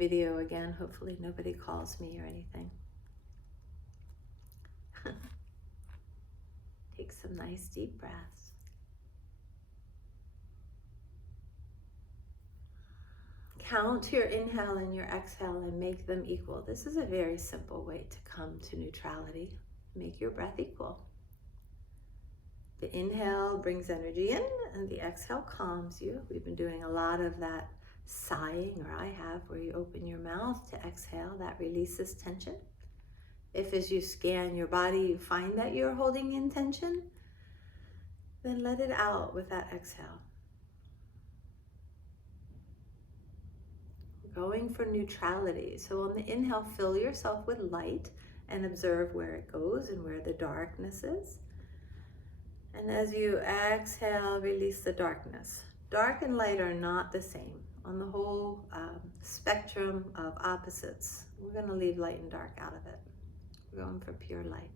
Video again. Hopefully nobody calls me or anything. Take some nice deep breaths. Count your inhale and your exhale and make them equal. This is a very simple way to come to neutrality. Make your breath equal. The inhale brings energy in and the exhale calms you. We've been doing a lot of that sighing, or I have, where you open your mouth to exhale. That releases tension. If as you scan your body you find that you're holding in tension, then let it out with that exhale. We're going for neutrality. So on the inhale, fill yourself with light and observe where it goes and where the darkness is. And as you exhale, release the darkness. Dark and light are not the same. On the whole spectrum of opposites, we're going to leave light and dark out of it. We're going for pure light.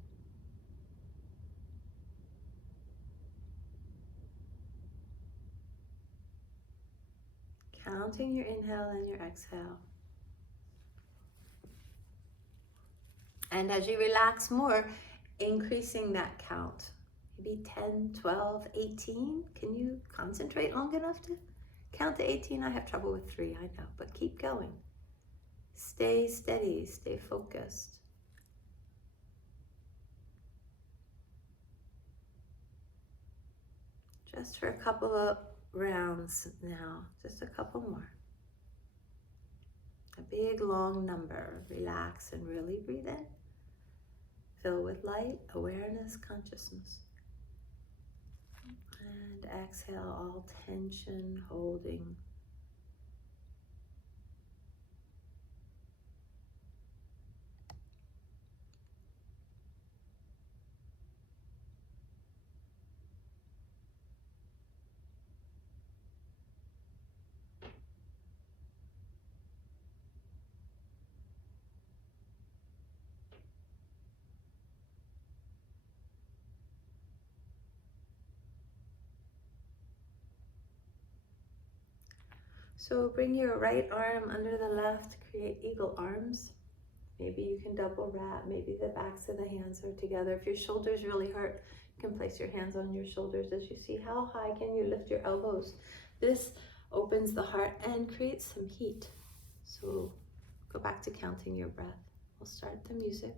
Counting your inhale and your exhale. And as you relax more, increasing that count. Maybe 10, 12, 18. Can you concentrate long enough to count to 18? I have trouble with 3, I know, but keep going. Stay steady, stay focused. Just for a couple of rounds now, just a couple more. A big long number. Relax and really breathe in. Fill with light, awareness, consciousness. And exhale all tension, holding. So bring your right arm under the left, create eagle arms. Maybe you can double wrap, maybe the backs of the hands are together. If your shoulders really hurt, you can place your hands on your shoulders as you see. How high can you lift your elbows? This opens the heart and creates some heat. So go back to counting your breath. We'll start the music.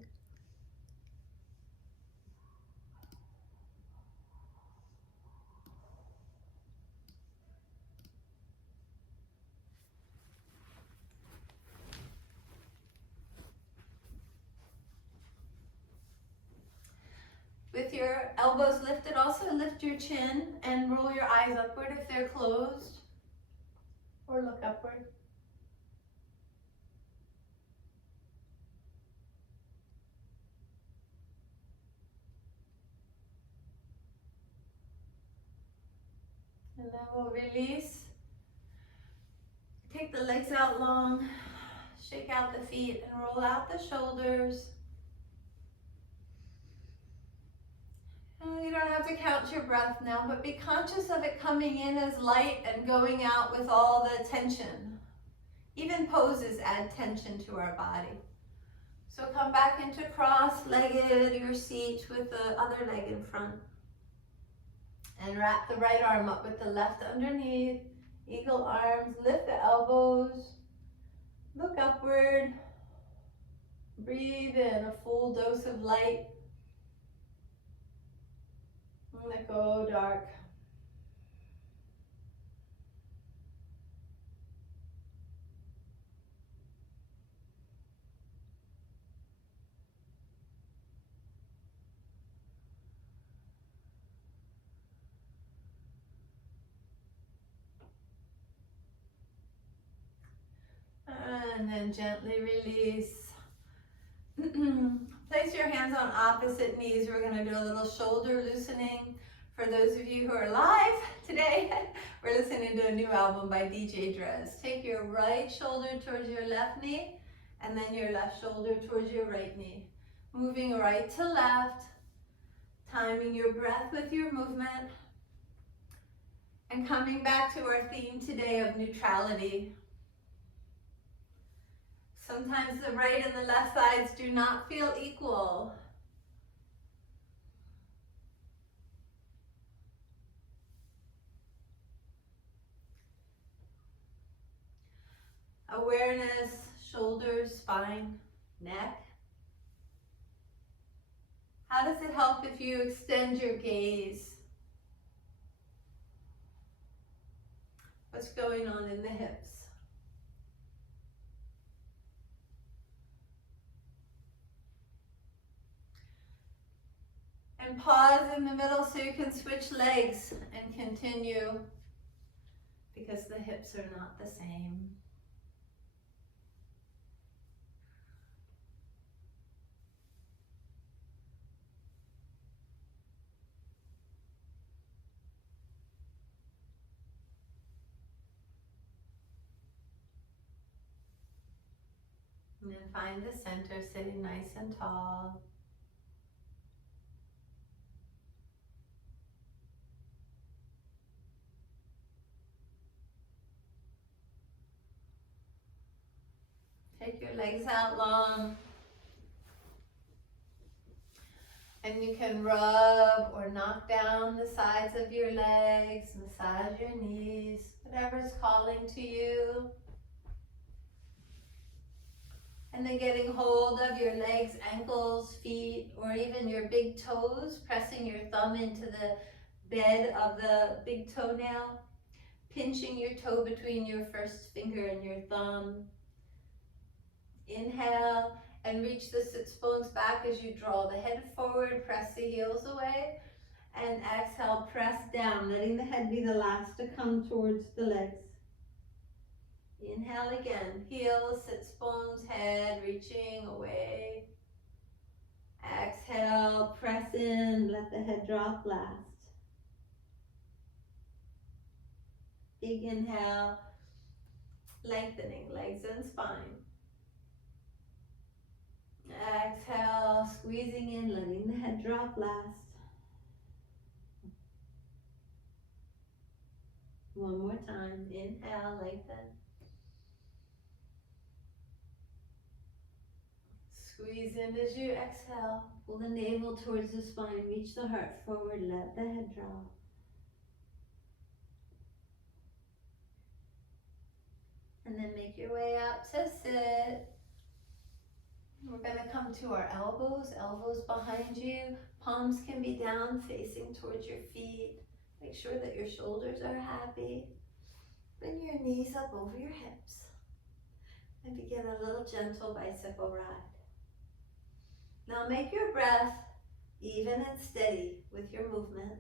With your elbows lifted, also lift your chin and roll your eyes upward if they're closed, or look upward. And then we'll release. Take the legs out long, shake out the feet and roll out the shoulders. You don't have to count your breath now, but be conscious of it coming in as light and going out with all the tension. Even poses add tension to our body. So come back into cross-legged, your seat with the other leg in front. And wrap the right arm up with the left underneath. Eagle arms, lift the elbows, look upward. Breathe in a full dose of light. Let go, dark. And then gently release. Place your hands on opposite knees. We're going to do a little shoulder loosening. For those of you who are live today, we're listening to a new album by DJ Drez. Take your right shoulder towards your left knee, and then your left shoulder towards your right knee. Moving right to left, timing your breath with your movement, and coming back to our theme today of neutrality. Sometimes the right and the left sides do not feel equal. Awareness, shoulders, spine, neck. How does it help if you extend your gaze? What's going on in the hips? And pause in the middle so you can switch legs and continue, because the hips are not the same. And then find the center, sitting nice and tall. Take your legs out long. And you can rub or knock down the sides of your legs, massage your knees, whatever's calling to you. And then getting hold of your legs, ankles, feet, or even your big toes, pressing your thumb into the bed of the big toenail, pinching your toe between your first finger and your thumb. Inhale and reach the sits bones back as you draw the head forward, press the heels away. And exhale, press down, letting the head be the last to come towards the legs. Inhale again, heels, sits bones, head reaching away. Exhale, press in, let the head drop last. Big inhale, lengthening legs and spine. Exhale, squeezing in, letting the head drop last. One more time, inhale, lengthen. Squeeze in as you exhale. Pull the navel towards the spine. Reach the heart forward. Let the head drop. And then make your way up to sit. We're going to come to our elbows. Elbows behind you. Palms can be down, facing towards your feet. Make sure that your shoulders are happy. Bring your knees up over your hips. And begin a little gentle bicycle ride. Now make your breath even and steady with your movement.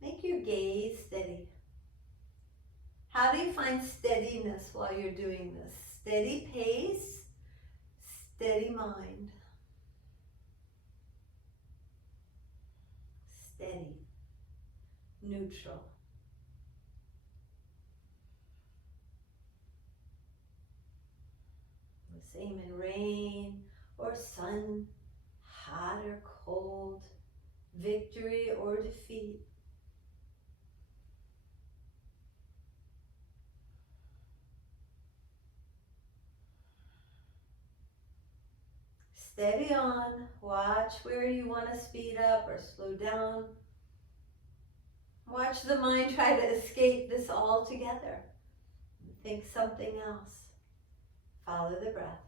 Make your gaze steady. How do you find steadiness while you're doing this? Steady pace, steady mind. Steady, neutral. The same in rain or sun, hot or cold, victory or defeat. Steady on. Watch where you want to speed up or slow down. Watch the mind try to escape this altogether. Think something else. Follow the breath.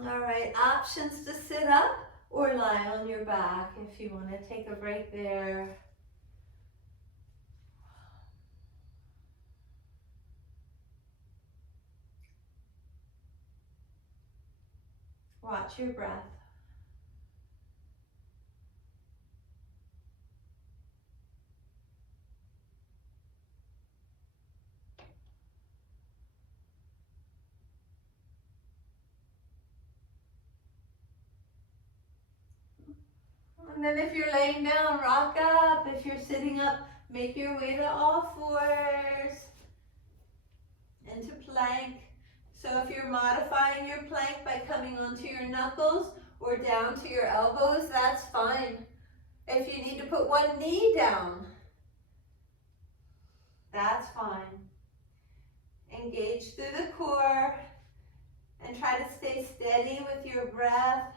All right, options to sit up or lie on your back if you want to take a break there. Watch your breath. And then if you're laying down, rock up. If you're sitting up, make your way to all fours. Into plank. So if you're modifying your plank by coming onto your knuckles or down to your elbows, that's fine. If you need to put one knee down, engage through the core and try to stay steady with your breath.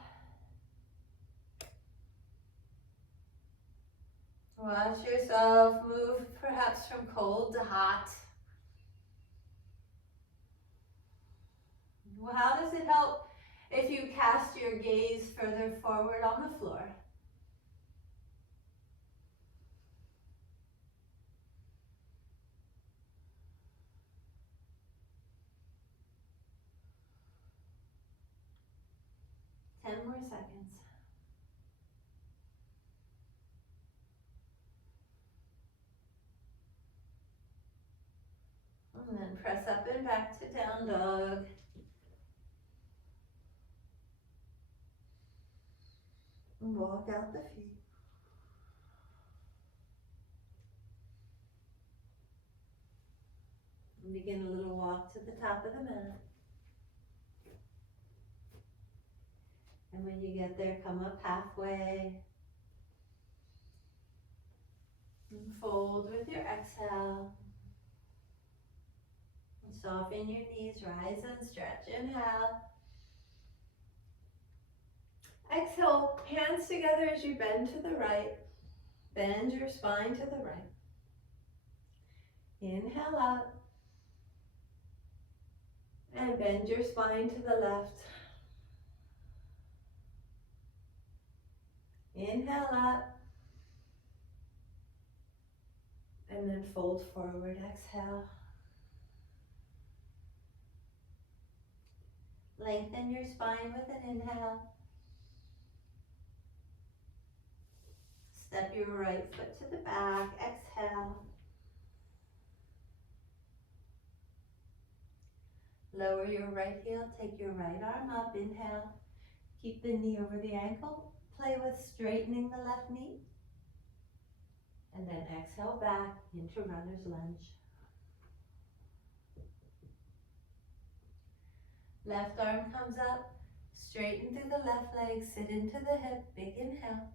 Watch yourself move perhaps from cold to hot. Well, how does it help if you cast your gaze further forward on the floor? Ten more seconds. And then press up and back to down dog. And walk out the feet. And begin a little walk to the top of the mat. And when you get there, come up halfway. And fold with your exhale. And soften your knees, rise and stretch. Inhale. Exhale, hands together as you bend to the right. Bend your spine to the right. Inhale up. And bend your spine to the left. Inhale up. And then fold forward, exhale. Lengthen your spine with an inhale. Step your right foot to the back, exhale. Lower your right heel, take your right arm up, inhale. Keep the knee over the ankle. Play with straightening the left knee. And then exhale back into runner's lunge. Left arm comes up, straighten through the left leg, sit into the hip, big inhale.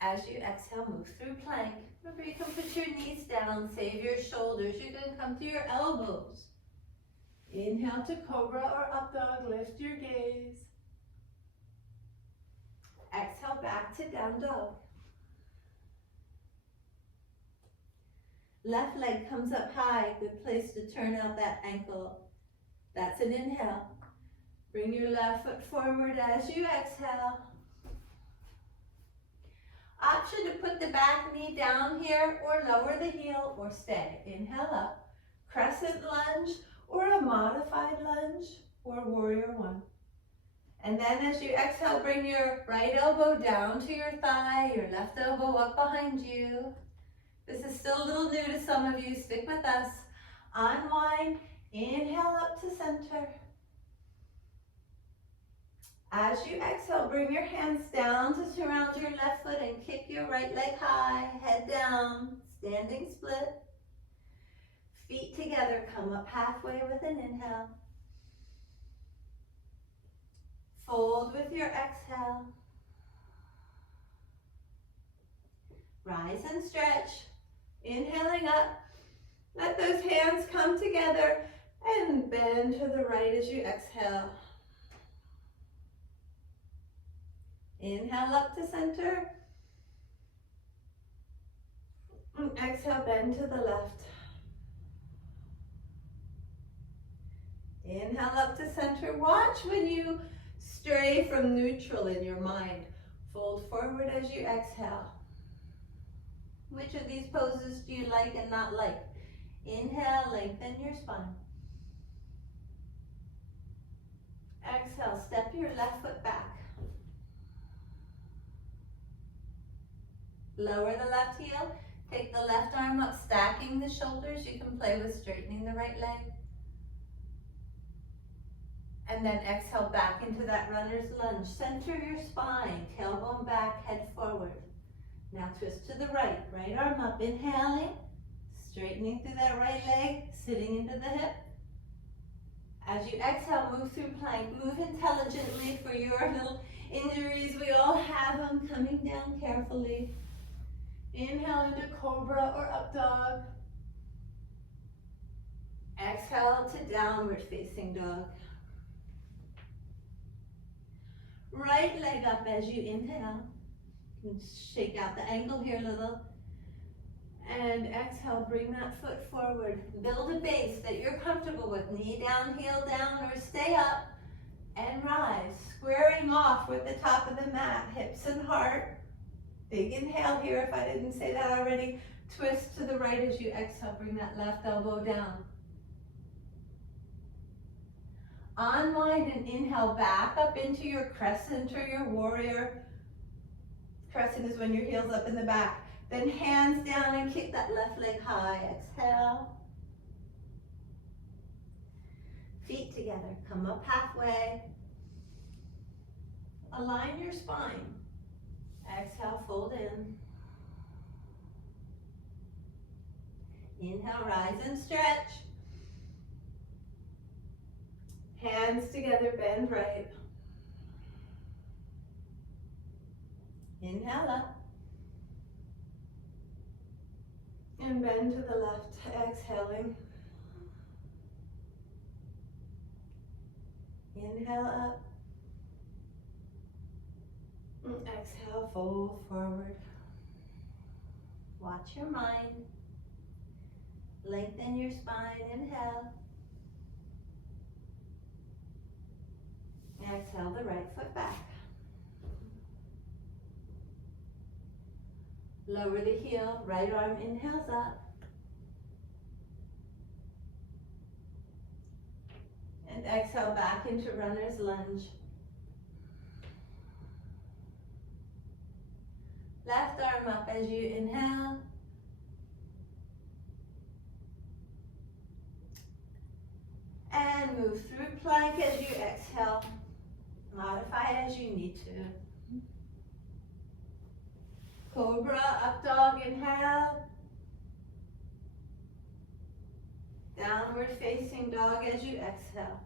As you exhale, move through plank. Remember, you can put your knees down, save your shoulders. You can come to your elbows. Inhale to cobra or up dog, lift your gaze. Exhale back to down dog. Left leg comes up high, good place to turn out that ankle. That's an inhale. Bring your left foot forward as you exhale. Option to put the back knee down here or lower the heel or stay. Inhale up, crescent lunge or a modified lunge or warrior one. And then as you exhale, bring your right elbow down to your thigh, your left elbow up behind you. This is still a little new to some of you, stick with us. Unwind, inhale up to center. As you exhale, bring your hands down to surround your left foot and kick your right leg high, head down, standing split. Feet together, come up halfway with an inhale. Fold with your exhale. Rise and stretch. Inhaling up. Let those hands come together and bend to the right as you exhale. Inhale up to center. And exhale, bend to the left. Inhale up to center. Watch when you stray from neutral in your mind. Fold forward as you exhale. Which of these poses do you like and not like? Inhale, lengthen your spine. Exhale, step your left foot back. Lower the left heel. Take the left arm up, stacking the shoulders. You can play with straightening the right leg. And then exhale back into that runner's lunge. Center your spine, tailbone back, head forward. Now twist to the right, right arm up, inhaling, straightening through that right leg, sitting into the hip. As you exhale, move through plank, move intelligently for your little injuries. We all have them, coming down carefully. Inhale into cobra or up dog. Exhale to downward facing dog. Right leg up as you inhale. And shake out the ankle here a little. And exhale, bring that foot forward. Build a base that you're comfortable with. Knee down, heel down, or stay up. And rise, squaring off with the top of the mat, hips and heart. Big inhale here if I didn't say that already. Twist to the right as you exhale, bring that left elbow down. Unwind and inhale back up into your crescent or your warrior. Crescent is when your heel's up in the back. Then hands down and kick that left leg high. Exhale. Feet together, come up halfway. Align your spine. Exhale, fold in. Inhale, rise and stretch. Hands together, bend right. Inhale up. And bend to the left, exhaling. Inhale up. And exhale, fold forward. Watch your mind. Lengthen your spine, inhale. Exhale the right foot back. Lower the heel, right arm inhales up. And exhale back into runner's lunge. Left arm up as you inhale. And move through plank as you exhale. Modify as you need to. Cobra, up dog, inhale. Downward facing dog as you exhale.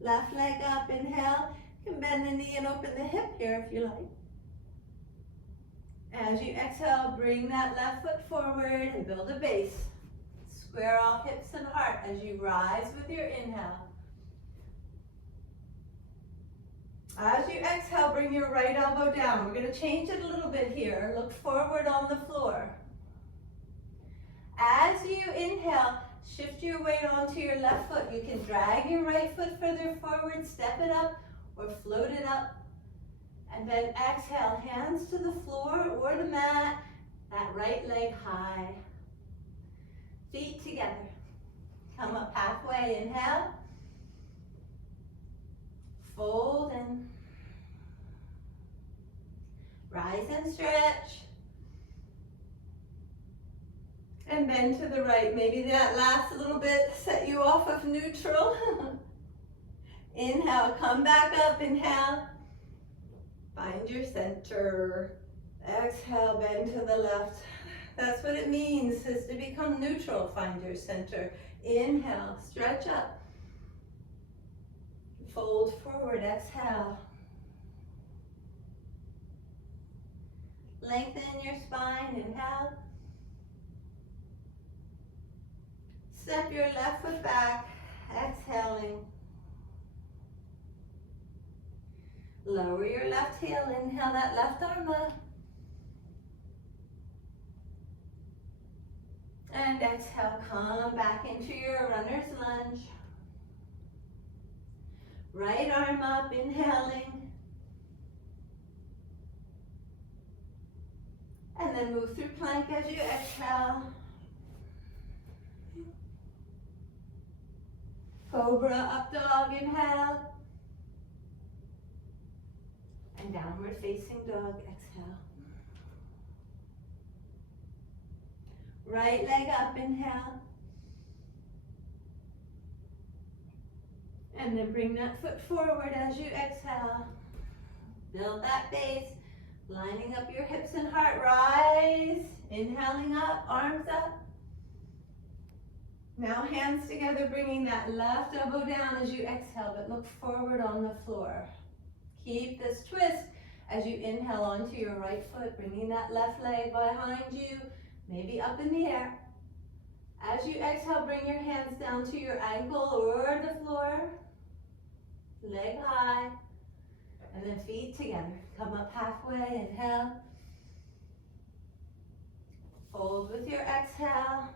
Left leg up, inhale. You can bend the knee and open the hip here if you like. As you exhale, bring that left foot forward and build a base. Square off hips and heart as you rise with your inhale. As you exhale, bring your right elbow down. We're going to change it a little bit here. Look forward on the floor. As you inhale, shift your weight onto your left foot. You can drag your right foot further forward, step it up, or float it up. And then exhale, hands to the floor or the mat, that right leg high. Feet together. Come up halfway, inhale. Fold in. Rise and stretch. And bend to the right. Maybe that last little bit set you off of neutral. Inhale, come back up, inhale. Find your center. Exhale, bend to the left. That's what it means, is to become neutral. Find your center. Inhale, stretch up. Fold forward, exhale. Lengthen your spine, inhale. Step your left foot back, exhaling. Lower your left heel, inhale that left arm up. And exhale, come back into your runner's lunge. Right arm up, inhaling. And then move through plank as you exhale. Cobra, up dog, inhale. And downward facing dog, exhale. Right leg up, inhale. And then bring that foot forward as you exhale. Build that base, lining up your hips and heart. Rise, inhaling up, arms up. Now hands together, bringing that left elbow down as you exhale, but look forward on the floor. Keep this twist as you inhale onto your right foot, bringing that left leg behind you, maybe up in the air. As you exhale, bring your hands down to your ankle or the floor. Leg high. And then feet together. Come up halfway, inhale. Fold with your exhale.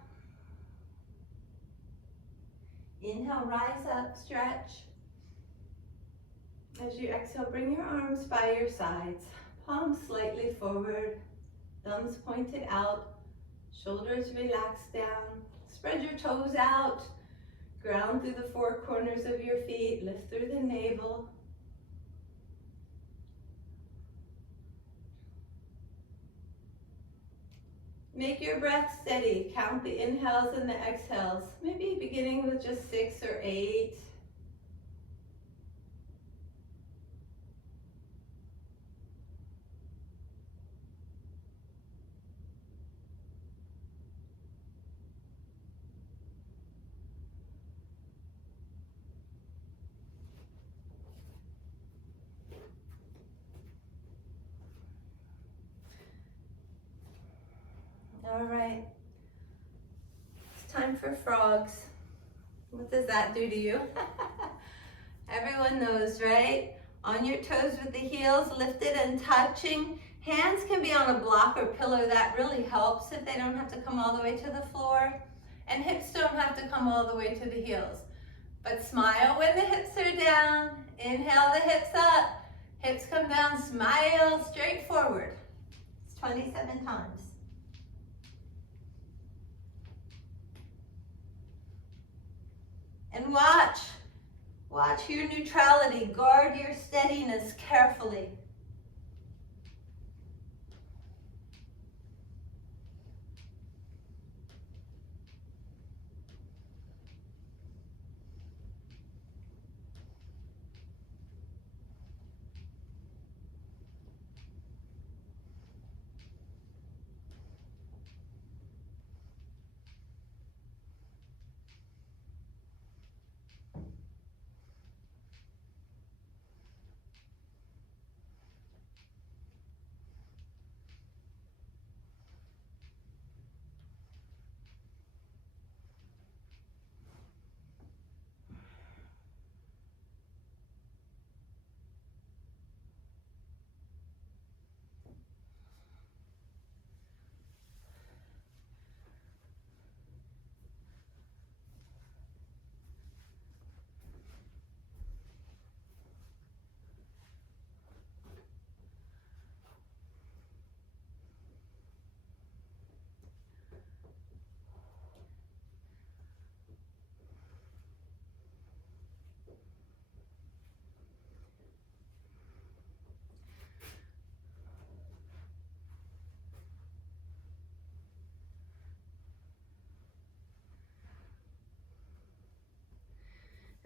Inhale, rise up, stretch. As you exhale, bring your arms by your sides. Palms slightly forward, thumbs pointed out, shoulders relaxed down. Spread your toes out, ground through the four corners of your feet, lift through the navel. Make your breath steady. Count the inhales and the exhales, maybe beginning with just 6 or 8. All right, it's time for frogs. What does that do to you? Everyone knows, right? On your toes with the heels lifted and touching. Hands can be on a block or pillow. That really helps if they don't have to come all the way to the floor. And hips don't have to come all the way to the heels. But smile when the hips are down. Inhale the hips up. Hips come down, smile straight forward. It's 27 times. And watch your neutrality, guard your steadiness carefully.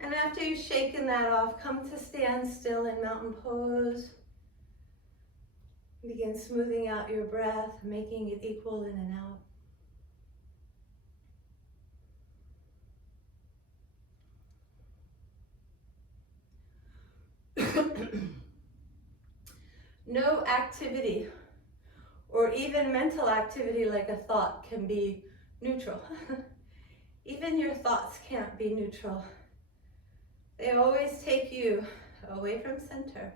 And after you've shaken that off, come to stand still in mountain pose. Begin smoothing out your breath, making it equal in and out. No activity, or even mental activity like a thought, can be neutral. Even your thoughts can't be neutral. They always take you away from center.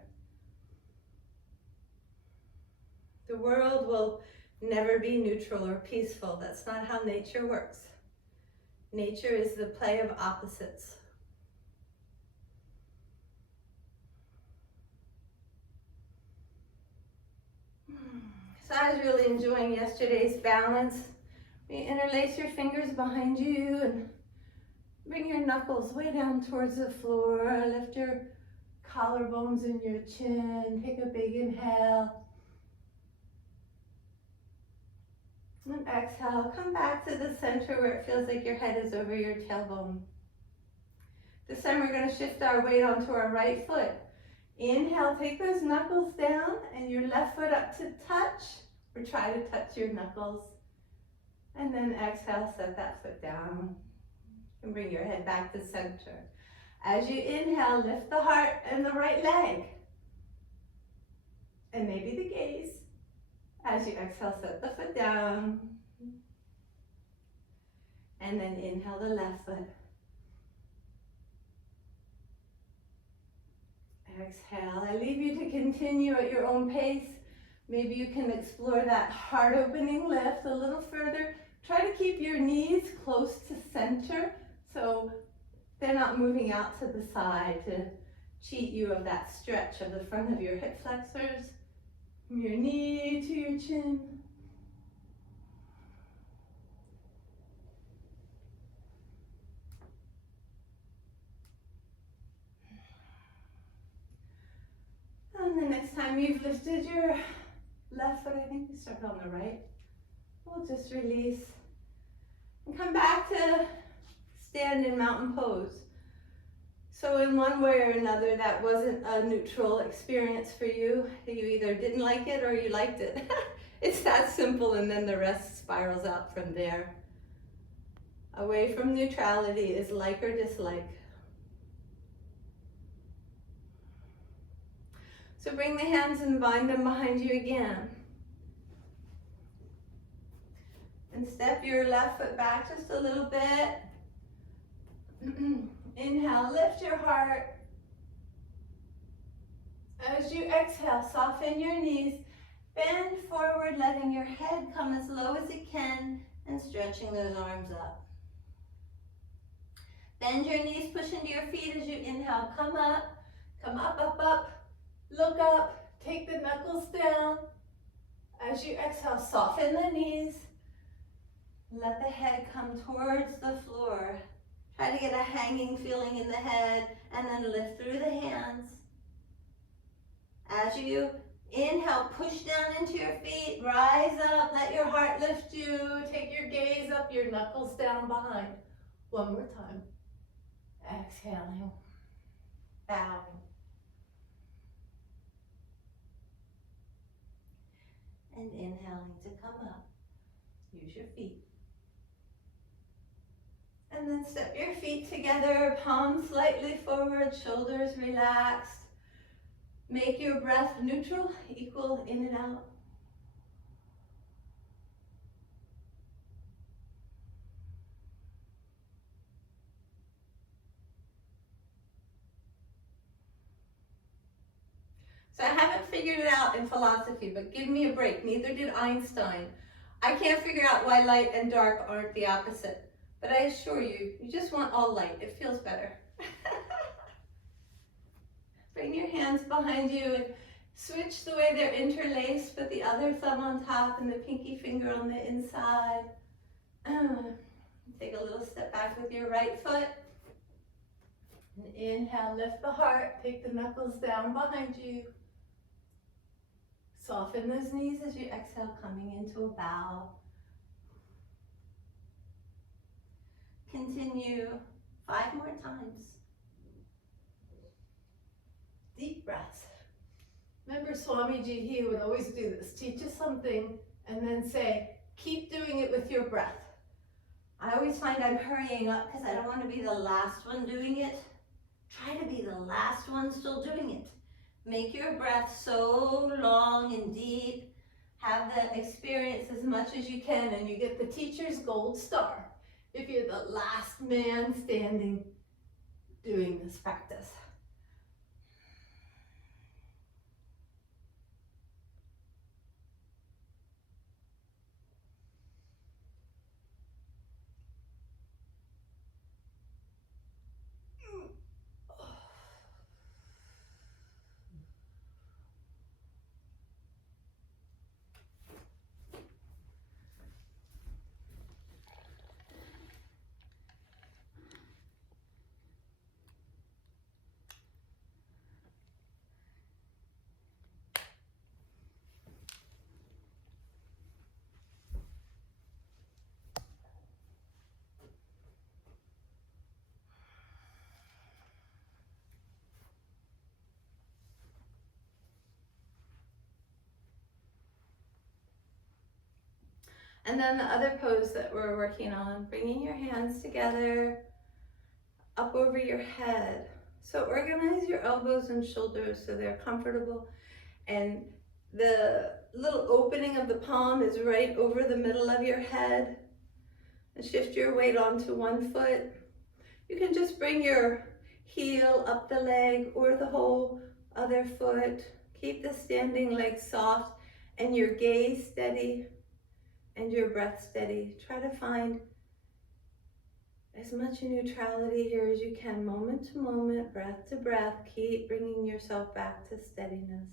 The world will never be neutral or peaceful. That's not how nature works. Nature is the play of opposites. So I was really enjoying yesterday's balance. You interlace your fingers behind you and bring your knuckles way down towards the floor. Lift your collarbones in your chin. Take a big inhale. And exhale. Come back to the center where it feels like your head is over your tailbone. This time we're going to shift our weight onto our right foot. Inhale, take those knuckles down and your left foot up to touch, or try to touch your knuckles. And then exhale, set that foot down. And bring your head back to center. As you inhale, lift the heart and the right leg. And maybe the gaze. As you exhale, set the foot down. And then inhale the left foot. Exhale. I leave you to continue at your own pace. Maybe you can explore that heart opening lift a little further. Try to keep your knees close to center so they're not moving out to the side to cheat you of that stretch of the front of your hip flexors, from your knee to your chin. And the next time you've lifted your left foot, I think we start on the right, we'll just release and come back to stand in mountain pose. So in one way or another, that wasn't a neutral experience for you. You either didn't like it or you liked it. It's that simple, and then the rest spirals out from there. Away from neutrality is like or dislike. So bring the hands and bind them behind you again. And step your left foot back just a little bit. Inhale, lift your heart. As you exhale, soften your knees. Bend forward, letting your head come as low as it can and stretching those arms up. Bend your knees, push into your feet as you inhale. Come up, up, up. Look up, take the knuckles down. As you exhale, soften the knees. Let the head come towards the floor. Try to get a hanging feeling in the head and then lift through the hands. As you inhale, push down into your feet, rise up, let your heart lift you. Take your gaze up, your knuckles down behind. One more time. Exhaling, bowing. And inhaling to come up. Use your feet. And then step your feet together, palms slightly forward, shoulders relaxed. Make your breath neutral, equal in and out. So I haven't figured it out in philosophy, but give me a break. Neither did Einstein. I can't figure out why light and dark aren't the opposite. But I assure you, you just want all light. It feels better. Bring your hands behind you and switch the way they're interlaced. Put the other thumb on top and the pinky finger on the inside. Take a little step back with your right foot. And inhale, lift the heart. Take the knuckles down behind you. Soften those knees as you exhale, coming into a bow. Continue 5 more times. Deep breaths. Remember Swamiji, he would always do this. Teach us something and then say, keep doing it with your breath. I always find I'm hurrying up because I don't want to be the last one doing it. Try to be the last one still doing it. Make your breath so long and deep. Have the experience as much as you can, and you get the teacher's gold star if you're the last man standing doing this practice. And then the other pose that we're working on, bringing your hands together, up over your head. So organize your elbows and shoulders so they're comfortable. And the little opening of the palm is right over the middle of your head. And shift your weight onto one foot. You can just bring your heel up the leg or the whole other foot. Keep the standing leg soft and your gaze steady and your breath steady. Try to find as much neutrality here as you can, moment to moment, breath to breath. Keep bringing yourself back to steadiness.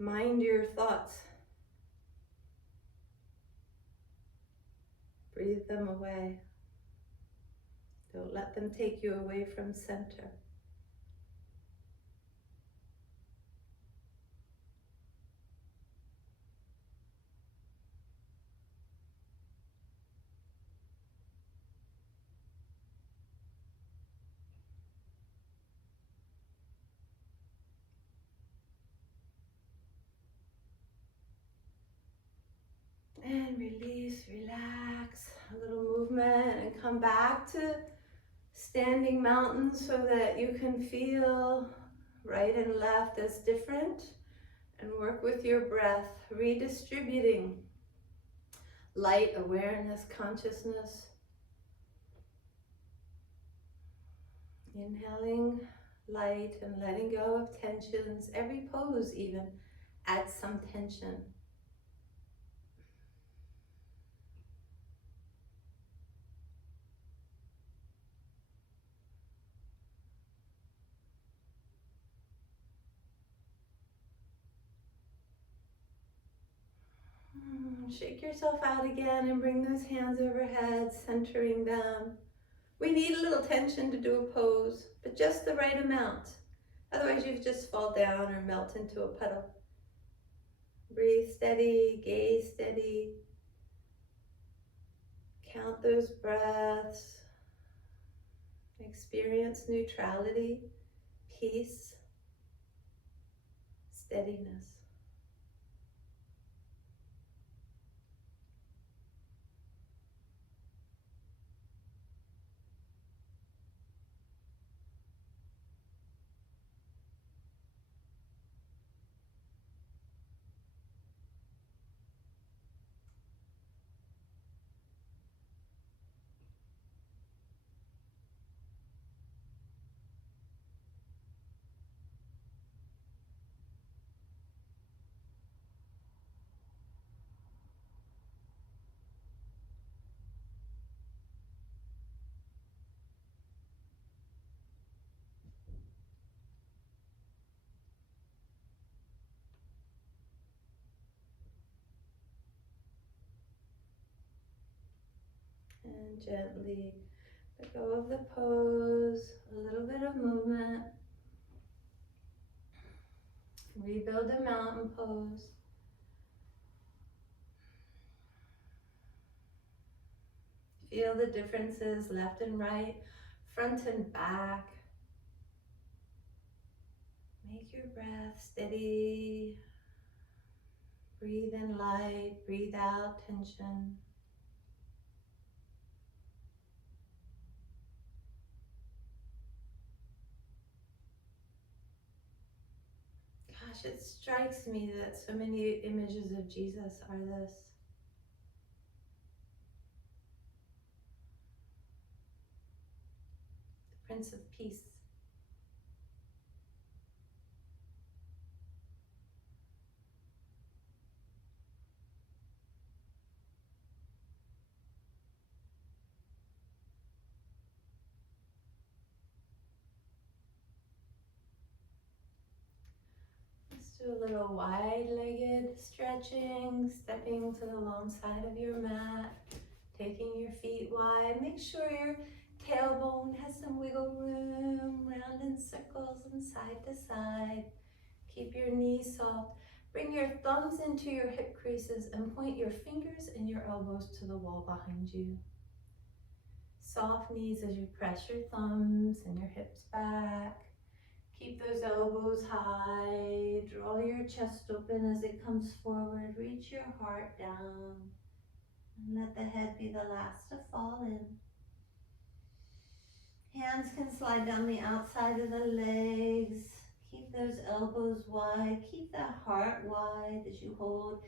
Mind your thoughts. Breathe them away. Don't let them take you away from center. And release, relax, a little movement, and come back to standing mountain so that you can feel right and left as different, and work with your breath, redistributing light, awareness, consciousness. Inhaling light and letting go of tensions. Every pose even adds some tension. Shake yourself out again and bring those hands overhead, centering them. We need a little tension to do a pose, but just the right amount. Otherwise you just fall down or melt into a puddle. Breathe steady, gaze steady. Count those breaths. Experience neutrality, peace, steadiness. And gently let go of the pose, a little bit of movement. Rebuild a mountain pose. Feel the differences left and right, front and back. Make your breath steady. Breathe in light, breathe out tension. Gosh, it strikes me that so many images of Jesus are this. The Prince of Peace. Let's do a little wide-legged stretching, stepping to the long side of your mat, taking your feet wide. Make sure your tailbone has some wiggle room, round in circles and side to side. Keep your knees soft. Bring your thumbs into your hip creases and point your fingers and your elbows to the wall behind you. Soft knees as you press your thumbs and your hips back. Keep those elbows high. Draw your chest open as it comes forward. Reach your heart down. And let the head be the last to fall in. Hands can slide down the outside of the legs. Keep those elbows wide. Keep that heart wide as you hold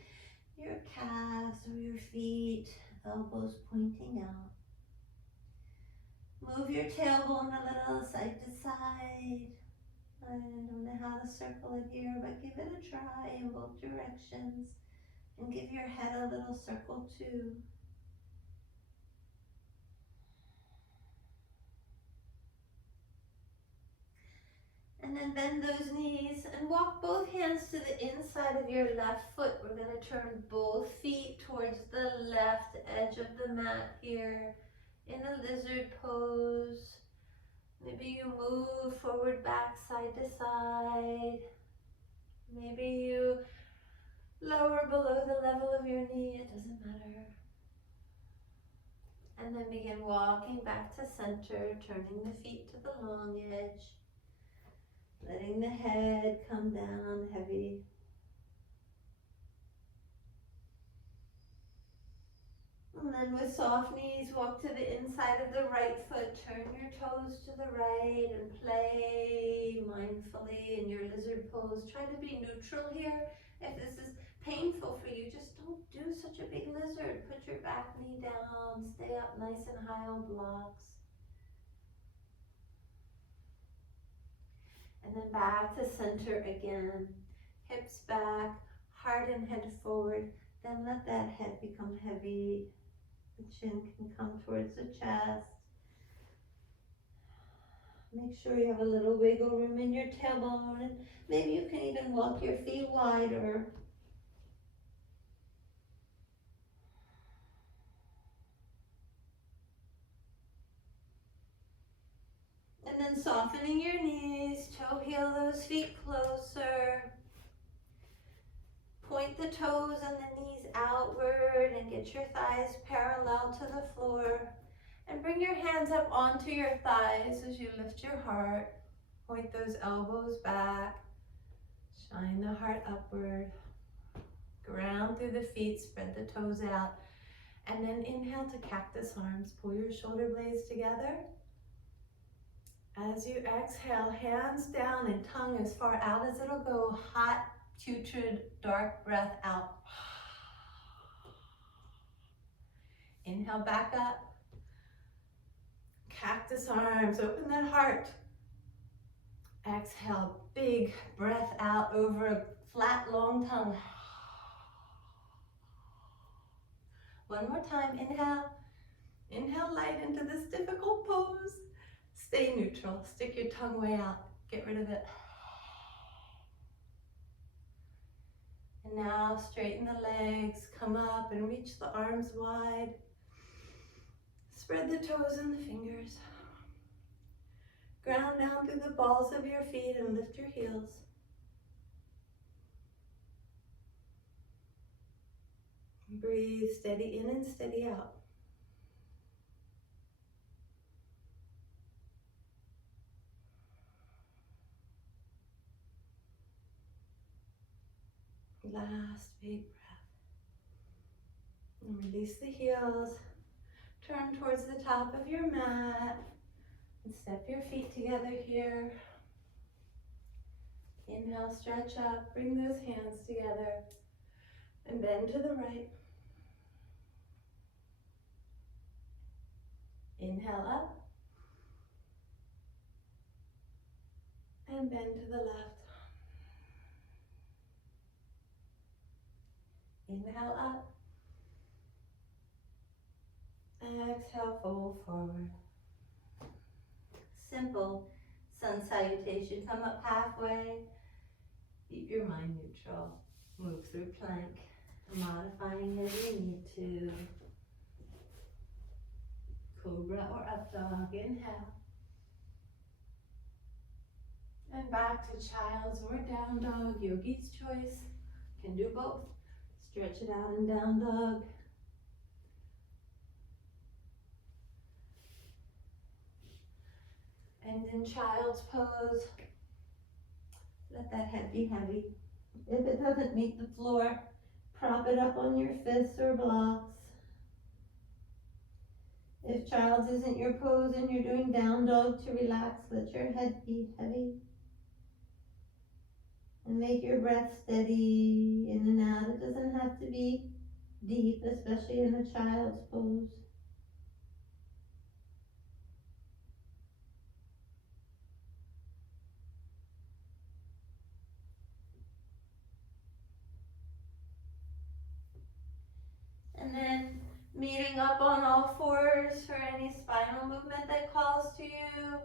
your calves or your feet, elbows pointing out. Move your tailbone a little side to side. I don't know how to circle it here, but give it a try in both directions. And give your head a little circle too. And then bend those knees and walk both hands to the inside of your left foot. We're going to turn both feet towards the left edge of the mat here in a lizard pose. Maybe you move forward, back, side to side. Maybe you lower below the level of your knee, it doesn't matter. And then begin walking back to center, turning the feet to the long edge. Letting the head come down heavy. And then with soft knees, walk to the inside of the right foot. Turn your toes to the right and play mindfully in your lizard pose. Try to be neutral here. If this is painful for you, just don't do such a big lizard. Put your back knee down. Stay up nice and high on blocks. And then back to center again. Hips back, heart and head forward. Then let that head become heavy. The chin can come towards the chest. Make sure you have a little wiggle room in your tailbone. And maybe you can even walk your feet wider. And then softening your knees, toe heel those feet closer. Point the toes and the knees outward and get your thighs parallel to the floor. And bring your hands up onto your thighs as you lift your heart. Point those elbows back. Shine the heart upward. Ground through the feet, spread the toes out. And then inhale to cactus arms. Pull your shoulder blades together. As you exhale, hands down and tongue as far out as it'll go. Hot, putrid, dark breath out. Inhale back up. Cactus arms, open that heart. Exhale, big breath out over a flat, long tongue. One more time, inhale. Inhale light into this difficult pose. Stay neutral, stick your tongue way out, get rid of it. And now straighten the legs, come up and reach the arms wide. Spread the toes and the fingers. Ground down through the balls of your feet and lift your heels. Breathe steady in and steady out. Last big breath. And release the heels. Turn towards the top of your mat. And step your feet together here. Inhale, stretch up. Bring those hands together. And bend to the right. Inhale up. And bend to the left. Inhale up. Exhale, fold forward. Simple sun salutation. Come up halfway. Keep your mind neutral. Move through plank. Modifying as you need to. Cobra or up dog. Inhale. And back to child's or down dog. Yogi's choice. Can do both. Stretch it out in down dog. And in child's pose, let that head be heavy. If it doesn't meet the floor, prop it up on your fists or blocks. If child's isn't your pose and you're doing down dog, to relax, let your head be heavy. And make your breath steady in and out. It doesn't have to be deep, especially in a child's pose. And then meeting up on all fours for any spinal movement that calls to you.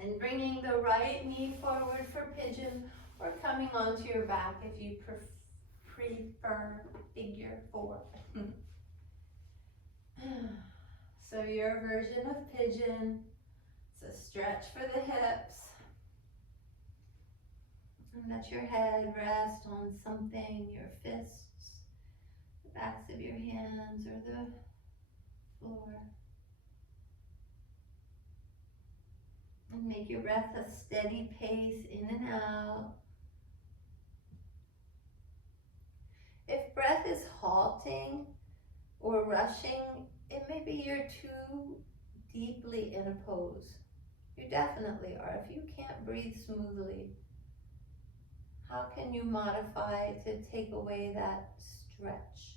And bringing the right knee forward for pigeon, or coming onto your back if you prefer figure 4. So your version of pigeon, it's a stretch for the hips. And let your head rest on something, your fists, the backs of your hands, or the floor. And make your breath a steady pace in and out. If breath is halting or rushing, it may be you're too deeply in a pose. You definitely are. If you can't breathe smoothly, how can you modify to take away that stretch?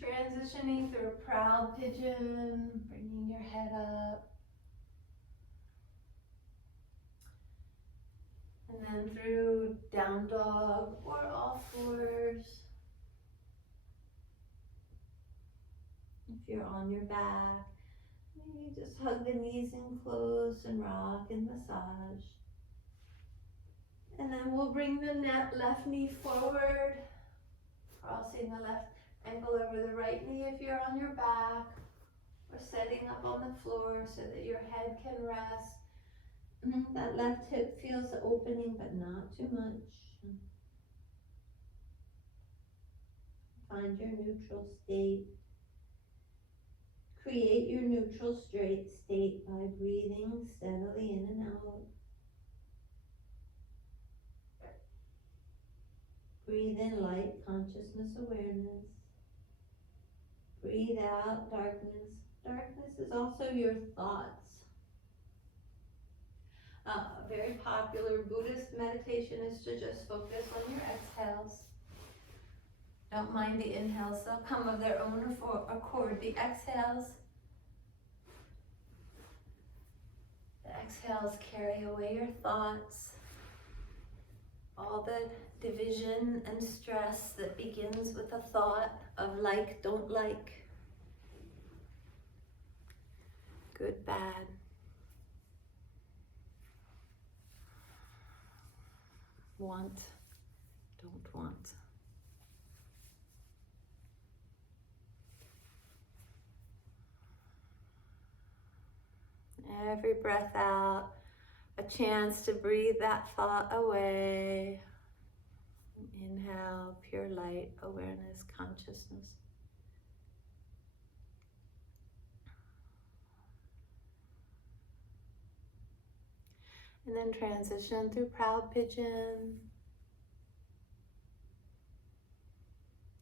Transitioning through proud pigeon, bringing your head up. And then through down dog or all fours. If you're on your back, maybe just hug the knees in close and rock and massage. And then we'll bring the left knee forward, crossing the left ankle over the right knee if you're on your back, or setting up on the floor so that your head can rest. That left hip feels opening, but not too much. Find your neutral state. Create your neutral straight state by breathing steadily in and out. Breathe in light, consciousness, awareness. Breathe out darkness. Darkness is also your thoughts. A very popular Buddhist meditation is to just focus on your exhales. Don't mind the inhales, they'll come of their own accord. The exhales carry away your thoughts, all the division and stress that begins with a thought of like, don't like, good, bad. Want, don't want. Every breath out, a chance to breathe that thought away. Inhale, pure light, awareness, consciousness. And then transition through proud pigeon.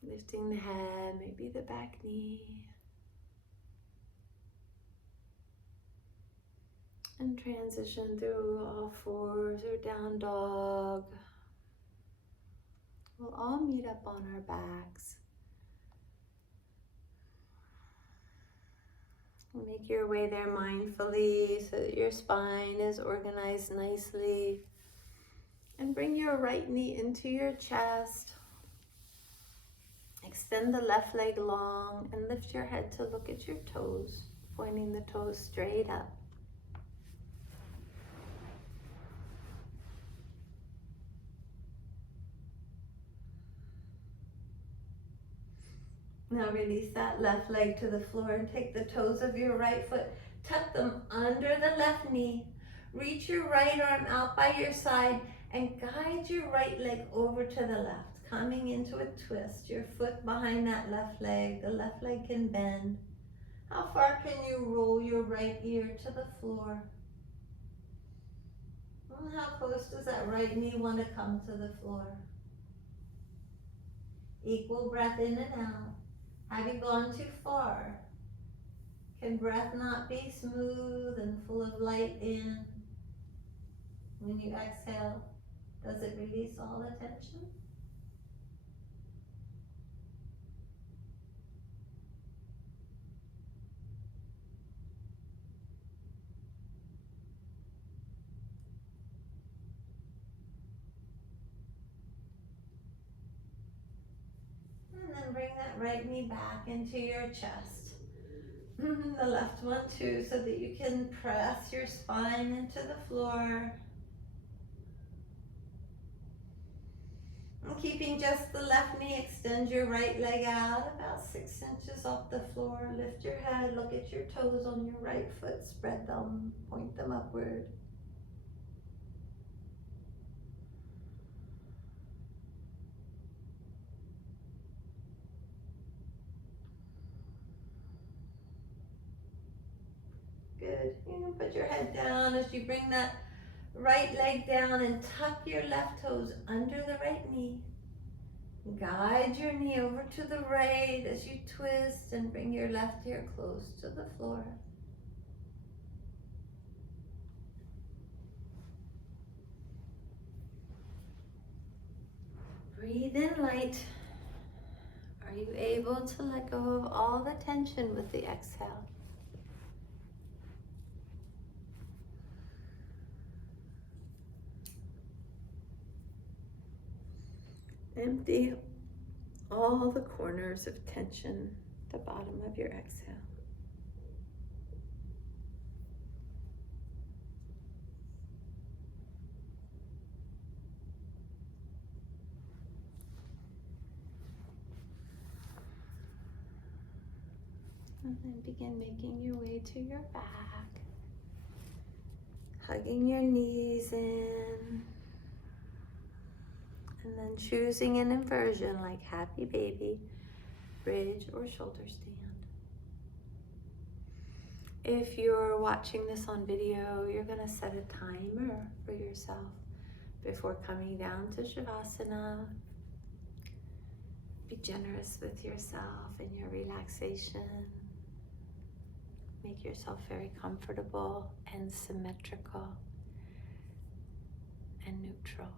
Lifting the head, maybe the back knee. And transition through all fours or down dog. We'll all meet up on our backs. Make your way there mindfully so that your spine is organized nicely. And bring your right knee into your chest. Extend the left leg long and lift your head to look at your toes. pointing the toes straight up. Now release that left leg to the floor and take the toes of your right foot, tuck them under the left knee. Reach your right arm out by your side and guide your right leg over to the left, coming into a twist. Your foot behind that left leg. The left leg can bend. How far can you roll your right ear to the floor? And how close does that right knee want to come to the floor? Equal breath in and out. Have you gone too far? Can breath not be smooth and full of light in? When you exhale, does it release all the tension? And then bring that right knee back into your chest. The left one too, so that you can press your spine into the floor. And keeping just the left knee, extend your right leg out about 6 inches off the floor. Lift your head, look at your toes on your right foot, spread them, point them upward. Good. You can put your head down as you bring that right leg down and tuck your left toes under the right knee. Guide your knee over to the right as you twist and bring your left ear close to the floor. Breathe in light. Are you able to let go of all the tension with the exhale? Empty all the corners of tension at the bottom of your exhale. And then begin making your way to your back, hugging your knees in. And then choosing an inversion like happy baby, bridge, or shoulder stand. If you're watching this on video, you're going to set a timer for yourself before coming down to Shavasana. Be generous with yourself in your relaxation. Make yourself very comfortable and symmetrical and neutral.